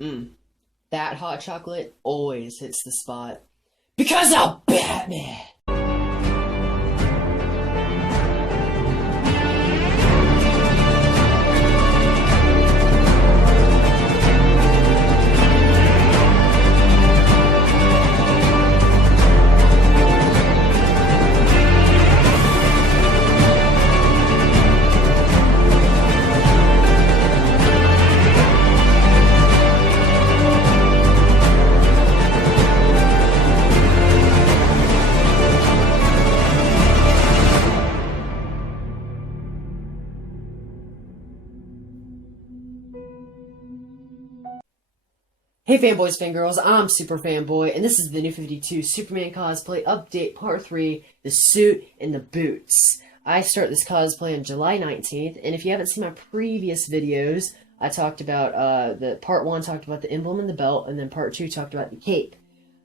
That hot chocolate always hits the spot. Because I'm Batman! Hey fanboys, fangirls, I'm Super Fanboy, and this is the New 52 Superman cosplay update part 3, the suit and the boots. I start this cosplay on July 19th, and if you haven't seen my previous videos, I talked about, the part 1 talked about the emblem and the belt, and then part 2 talked about the cape.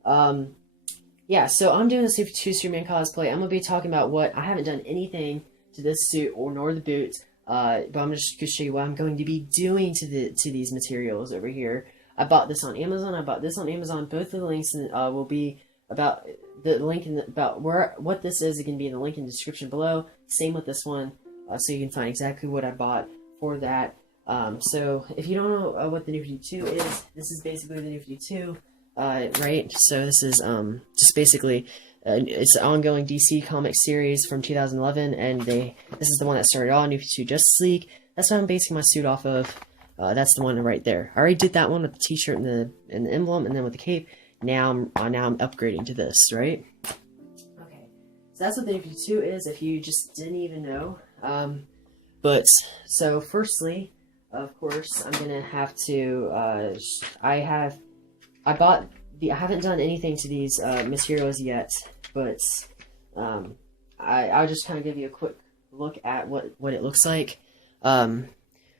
Yeah, so I'm doing this New 52 Superman cosplay. I'm going to be talking about what, I haven't done anything to this suit or nor the boots, but I'm just going to show you what I'm going to be doing to these materials over here. I bought this on Amazon. I bought this on Amazon. Both of the links will be about the link in about what this is. It can be in the link in the description below. Same with this one, so you can find exactly what I bought for that. So if you don't know what the New 52 is, this is basically the New 52, right? So this is just basically it's an ongoing DC comic series from 2011, and this is the one that started all New 52 Justice League. That's what I'm basing my suit off of. That's the one right there. I already did that one with the t-shirt and the emblem, and then with the cape. Now I'm upgrading to this, right? Okay, so that's what the New 52 is. If you just didn't even know, but so firstly, of course, I'm gonna have to. I haven't done anything to these materials yet, but I'll just kind of give you a quick look at what it looks like.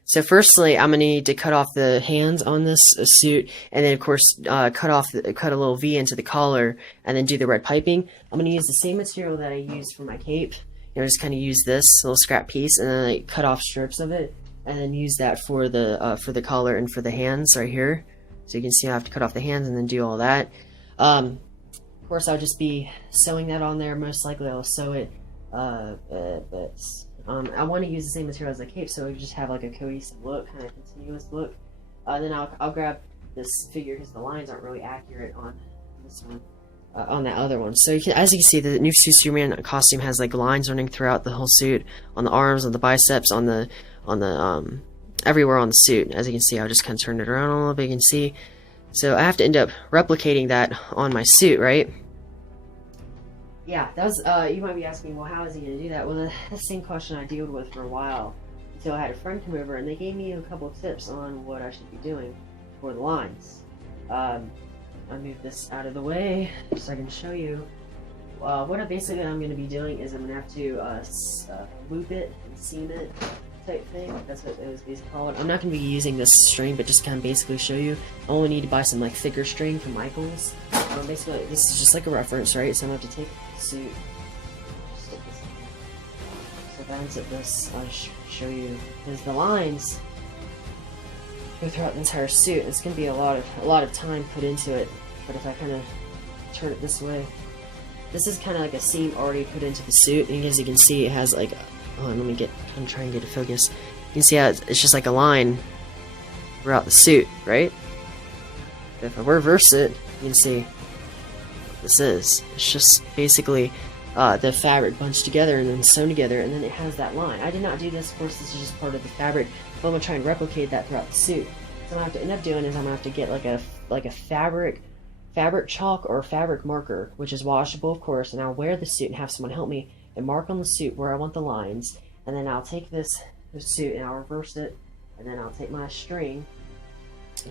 So firstly, I'm going to need to cut off the hands on this suit, and then of course cut a little V into the collar, and then do the red piping. I'm going to use the same material that I used for my cape. Just kind of use this little scrap piece, and then cut off strips of it, and then use that for the collar and for the hands right here. So you can see I have to cut off the hands and then do all that. Of course, I'll just be sewing that on there. Most likely, I'll sew it, but. I want to use the same material as the cape, so we just have like a cohesive look, kind of continuous look. Then I'll grab this figure because the lines aren't really accurate on this one, on that other one. So as you can see, the new Superman costume has like lines running throughout the whole suit, on the arms, on the biceps, on the everywhere on the suit. As you can see, I'll just kind of turn it around a little bit. You can see, so I have to end up replicating that on my suit, right? Yeah, that was, you might be asking, well, how is he going to do that? Well, that's the same question I dealt with for a while, until I had a friend come over, and they gave me a couple of tips on what I should be doing for the lines. I'll move this out of the way, so I can show you. I'm going to be doing is I'm going to have to loop it and seam it type thing. That's what it was basically called. I'm not going to be using this string, but just kind of basically show you. I only need to buy some like thicker string from Michaels. Basically, this is just like a reference, right? So I'm going to have to take the suit, stick this in. So if I unzip this, I'll show you. Because the lines go throughout the entire suit. It's going to be a lot of time put into it. But if I kind of turn it this way, this is kind of like a seam already put into the suit. And as you can see, it has like, I'm trying to get a focus. You can see how it's just like a line throughout the suit, right? But if I reverse it, you can see what this is. It's just basically the fabric bunched together and then sewn together, and then it has that line. I did not do this, of course, this is just part of the fabric, but I'm going to try and replicate that throughout the suit. So what I'm going to have to end up doing is I'm going to have to get like a fabric chalk or fabric marker, which is washable, of course, and I'll wear the suit and have someone help me and mark on the suit where I want the lines, and then I'll take this suit and I'll reverse it, and then I'll take my string,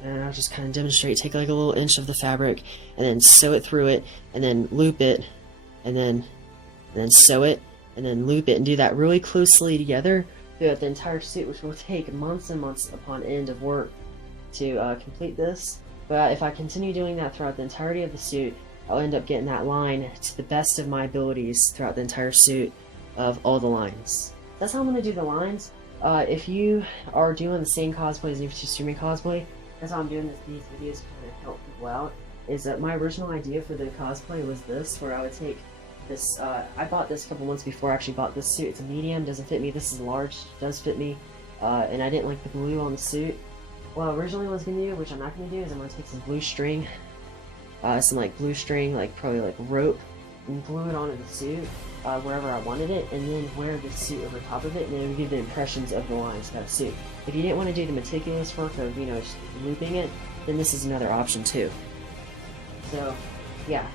and I'll just kind of demonstrate, take like a little inch of the fabric, and then sew it through it, and then loop it, and then sew it, and then loop it, and do that really closely together throughout the entire suit, which will take months and months upon end of work to complete this. But if I continue doing that throughout the entirety of the suit, I'll end up getting that line to the best of my abilities throughout the entire suit of all the lines. That's how I'm going to do the lines. If you are doing the same cosplay as New 52 Superman cosplay, that's why I'm doing these videos to kind of help people out, is that my original idea for the cosplay was this, where I would take this, I bought this a couple months before I actually bought this suit. It's a medium, doesn't fit me. This is large, does fit me, and I didn't like the glue on the suit. Well, originally what I was going to do, which I'm not going to do, is I'm going to take some blue string, like probably like rope, and glue it onto the suit, wherever I wanted it, and then wear the suit over top of it, and it would give the impressions of the lines of that suit. If you didn't want to do the meticulous work of, you know, just looping it, then this is another option too. So, yeah.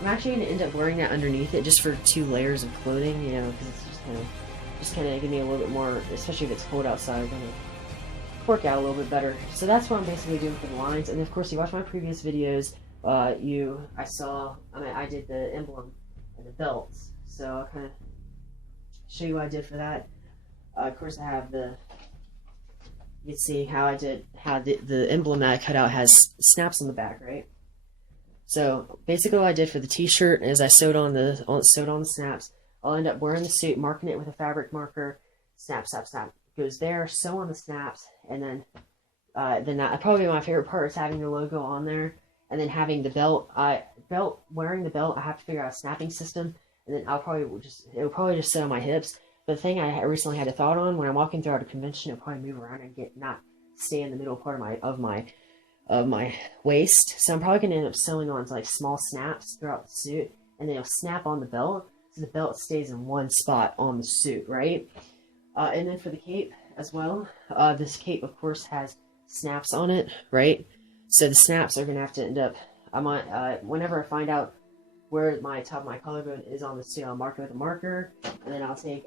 I'm actually going to end up wearing that underneath it just for 2 layers of clothing, you know, because it's just kind of give me a little bit more, especially if it's cold outside, going to work out a little bit better. So that's what I'm basically doing for the lines. And of course, you watched my previous videos, I did the emblem and the belts. So I'll kind of show you what I did for that. Of course, I have you can see how the emblem that I cut out has snaps on the back, right? So basically what I did for the t-shirt is I sewed on the snaps. I'll end up wearing the suit, marking it with a fabric marker, snap, snap, snap. Goes there, sew on the snaps, and then probably my favorite part is having the logo on there, and then having the belt. Wearing the belt, I have to figure out a snapping system, and then it'll probably just sit on my hips. But the thing I recently had a thought on, when I'm walking throughout a convention, it'll probably move around and not stay in the middle part of my waist. So I'm probably gonna end up sewing on like small snaps throughout the suit, and then it'll snap on the belt, so the belt stays in one spot on the suit, right? And then for the cape as well, this cape of course has snaps on it, right? So the snaps are gonna have to end up, whenever I find out where my top of my collarbone is on the suit, I'll mark it with a marker, and then I'll take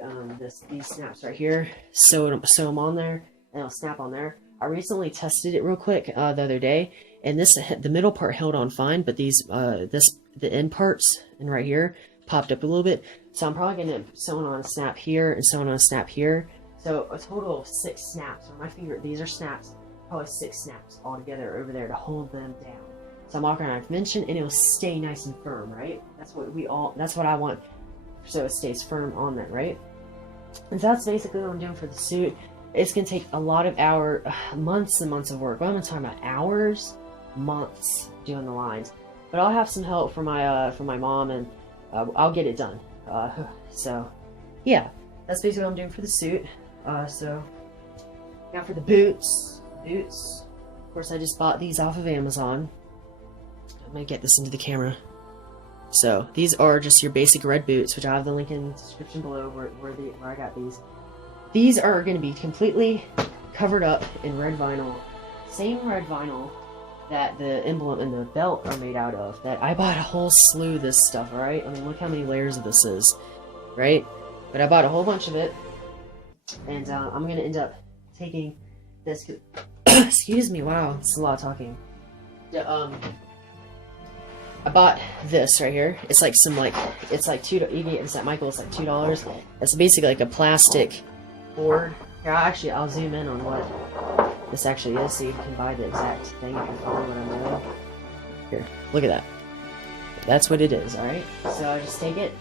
these snaps right here, sew them on there, and it'll snap on there. I recently tested it real quick the other day, and the middle part held on fine, but the end parts and right here popped up a little bit. So I'm probably gonna sew on a snap here and sew on a snap here. So a total of 6 snaps. On my finger, these are snaps, probably 6 snaps all together over there to hold them down. So I'm walking around a convention and it'll stay nice and firm, right? That's what I want. So it stays firm on that, right? And so that's basically what I'm doing for the suit. It's going to take a lot of months and months of work. Well, I'm not talking about hours, months doing the lines. But I'll have some help from my mom, and I'll get it done. So, yeah, that's basically what I'm doing for the suit. So, now for the boots. Of course, I just bought these off of Amazon. I'm going to get this into the camera. So, these are just your basic red boots, which I have the link in the description below where I got these. These are going to be completely covered up in red vinyl. Same red vinyl that the emblem and the belt are made out of. That I bought a whole slew of this stuff, alright? I mean, look how many layers of this is, right? But I bought a whole bunch of it. And I'm going to end up taking this... Excuse me, wow, it's a lot of talking. I bought this right here. It's like it's like $2. You can get this at Michael's, like $2. It's basically like a plastic board. Here, I'll zoom in on what this actually is, so you can buy the exact thing if you follow what I'm doing. Here, look at that. That's what it is, alright? So I just take it.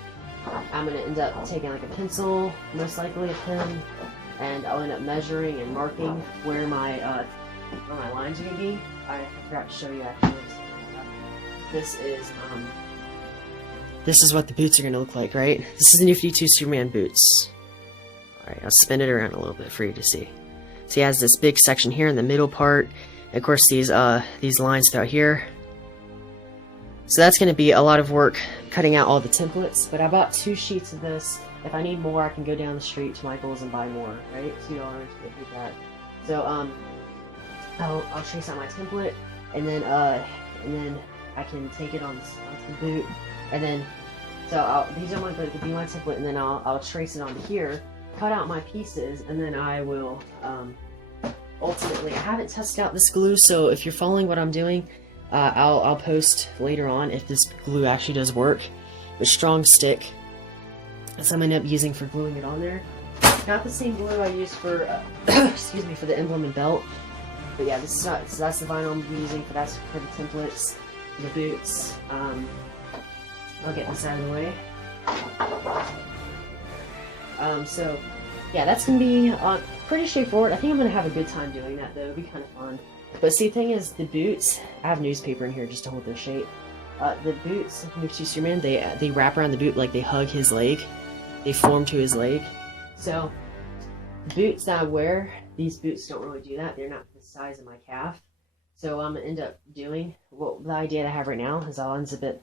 I'm going to end up taking like a pencil, most likely a pen, and I'll end up measuring and marking where my lines are going to be. I forgot to show you actually. This is what the boots are going to look like, right? This is the new 52 Superman boots. Alright, I'll spin it around a little bit for you to see. So he has this big section here in the middle part. And of course these lines throughout here. So that's going to be a lot of work cutting out all the templates. But I bought 2 sheets of this. If I need more, I can go down the street to Michael's and buy more, right? $2 to get that. So I'll trace out my template, and then I can take it onto the boot, and then these are my template, and then I'll trace it onto here, cut out my pieces, and then I will ultimately. I haven't tested out this glue, so if you're following what I'm doing, I'll post later on if this glue actually does work. With strong stick, that's what I'm gonna end up using for gluing it on there. Not the same glue I used for excuse me, for the emblem and belt, but yeah, this is not. So that's the vinyl I'm using for the templates. The boots. I'll get this out of the way. So yeah, that's gonna be pretty straightforward. I think I'm gonna have a good time doing that though. It'll be kind of fun. But see, the thing is, the boots, I have newspaper in here just to hold their shape. The boots, New 2 Superman, they wrap around the boot like they hug his leg. They form to his leg. So, the boots that I wear, these boots don't really do that. They're not the size of my calf. So I'm going to end up doing, well, the idea that I have right now is I'll unzip it.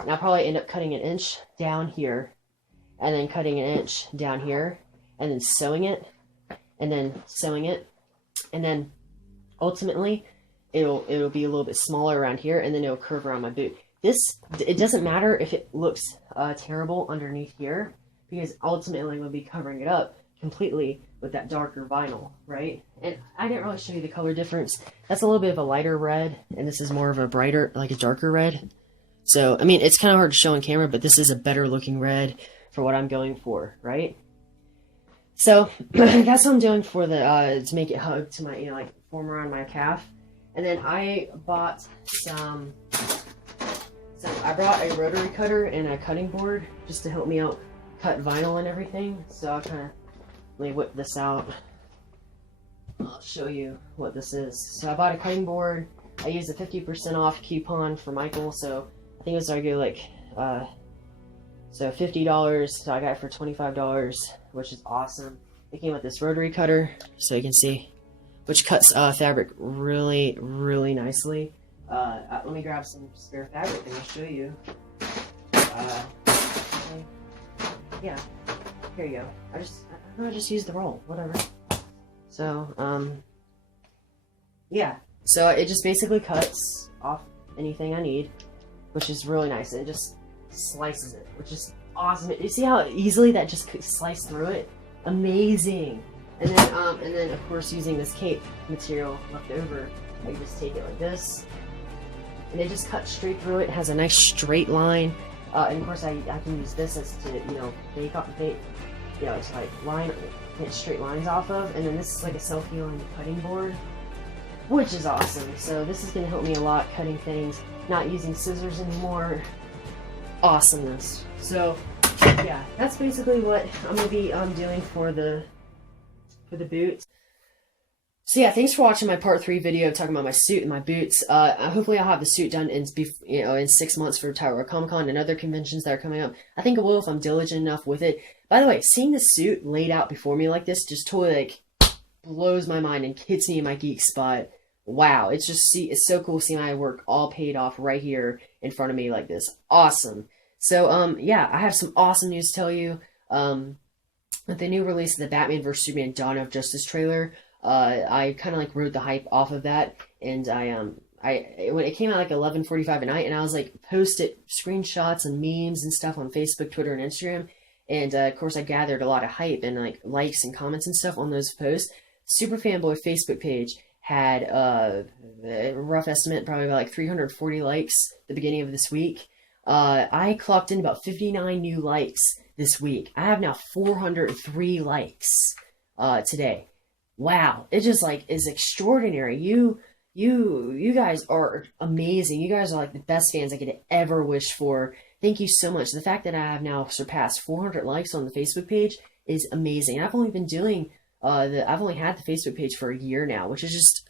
And I'll probably end up cutting an inch down here. And then cutting an inch down here. And then sewing it. And then sewing it. And then ultimately it'll be a little bit smaller around here, and then it'll curve around my boot. It doesn't matter if it looks terrible underneath here, because ultimately we'll be covering it up completely with that darker vinyl, right? And I didn't really show you the color difference. That's a little bit of a lighter red, and this is more of a brighter, like a darker red. So I mean, it's kind of hard to show on camera, but this is a better looking red for what I'm going for, right? So that's what I'm doing for the to make it hug to my, you know, like form around my calf. And then I bought I brought a rotary cutter and a cutting board just to help me out cut vinyl and everything. So I'll kind of let me whip this out. I'll show you what this is. So I bought a cutting board. I used a 50% off coupon for Michael, so I think it was like so $50. So I got it for $25, which is awesome. It came with this rotary cutter, so you can see, which cuts fabric really, really nicely. Let me grab some spare fabric and I'll show you. Okay. Yeah, here you go. I just used the roll, whatever. So, yeah. So it just basically cuts off anything I need, which is really nice. It just slices it, which is awesome. You see how easily that just sliced through it? Amazing. And then of course, using this cape material left over, I just take it like this, and it just cuts straight through it. It has a nice straight line, and of course I can use this as to, you know, bake, you know, to like get straight lines off of. And then this is like a self-healing cutting board, which is awesome. So this is going to help me a lot cutting things, not using scissors anymore. Awesomeness. So yeah, that's basically what I'm going to be doing for the boots. So yeah, thanks for watching my part 3 video talking about my suit and my boots. Hopefully I'll have the suit done in 6 months for Tailoring Comic-Con and other conventions that are coming up. I think I will if I'm diligent enough with it. By the way, seeing the suit laid out before me like this just totally like blows my mind and hits me in my geek spot. Wow, it's so cool seeing my work all paid off right here in front of me like this. Awesome. So yeah, I have some awesome news to tell you. With the new release of the Batman vs Superman Dawn of Justice trailer, I kind of like rode the hype off of that, and when it came out like 11:45 at night, and I was like posted screenshots and memes and stuff on Facebook, Twitter, and Instagram, and of course I gathered a lot of hype and like likes and comments and stuff on those posts. Super Fanboy Facebook page had a rough estimate, probably about like 340 likes at the beginning of this week. I clocked in about 59 new likes this week. I have now 403 likes today. Wow, it just like is extraordinary. You guys are amazing. You guys are like the best fans I could ever wish for. Thank you so much. The fact that I have now surpassed 400 likes on the Facebook page is amazing. I've only been doing I've only had the Facebook page for a year now, which is just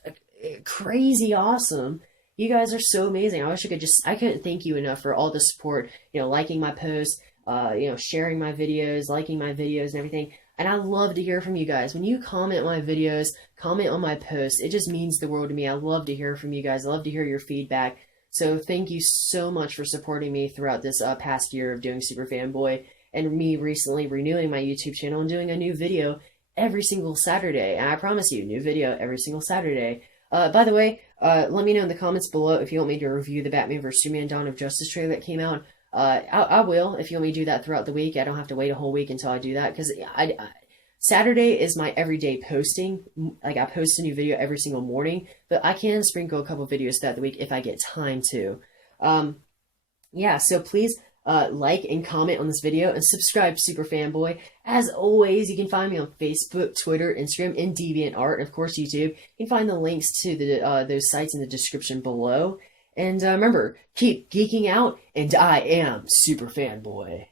crazy awesome. You guys are so amazing. I wish I couldn't thank you enough for all the support, you know, liking my posts, you know, sharing my videos, liking my videos and everything. And I love to hear from you guys. When you comment on my videos, comment on my posts, it just means the world to me. I love to hear from you guys. I love to hear your feedback. So thank you so much for supporting me throughout this past year of doing Super Fanboy, and me recently renewing my YouTube channel and doing a new video every single Saturday. And I promise you, new video every single Saturday. By the way, let me know in the comments below if you want me to review the Batman vs Superman Dawn of Justice trailer that came out. I will, if you want me to do that throughout the week. I don't have to wait a whole week until I do that, because Saturday is my everyday posting. Like, I post a new video every single morning, but I can sprinkle a couple videos throughout the week if I get time to. Yeah, so please like and comment on this video and subscribe to Super Fanboy. As always, you can find me on Facebook, Twitter, Instagram, and DeviantArt, and of course YouTube. You can find the links to those sites in the description below. And remember, keep geeking out, and I am Super Fanboy.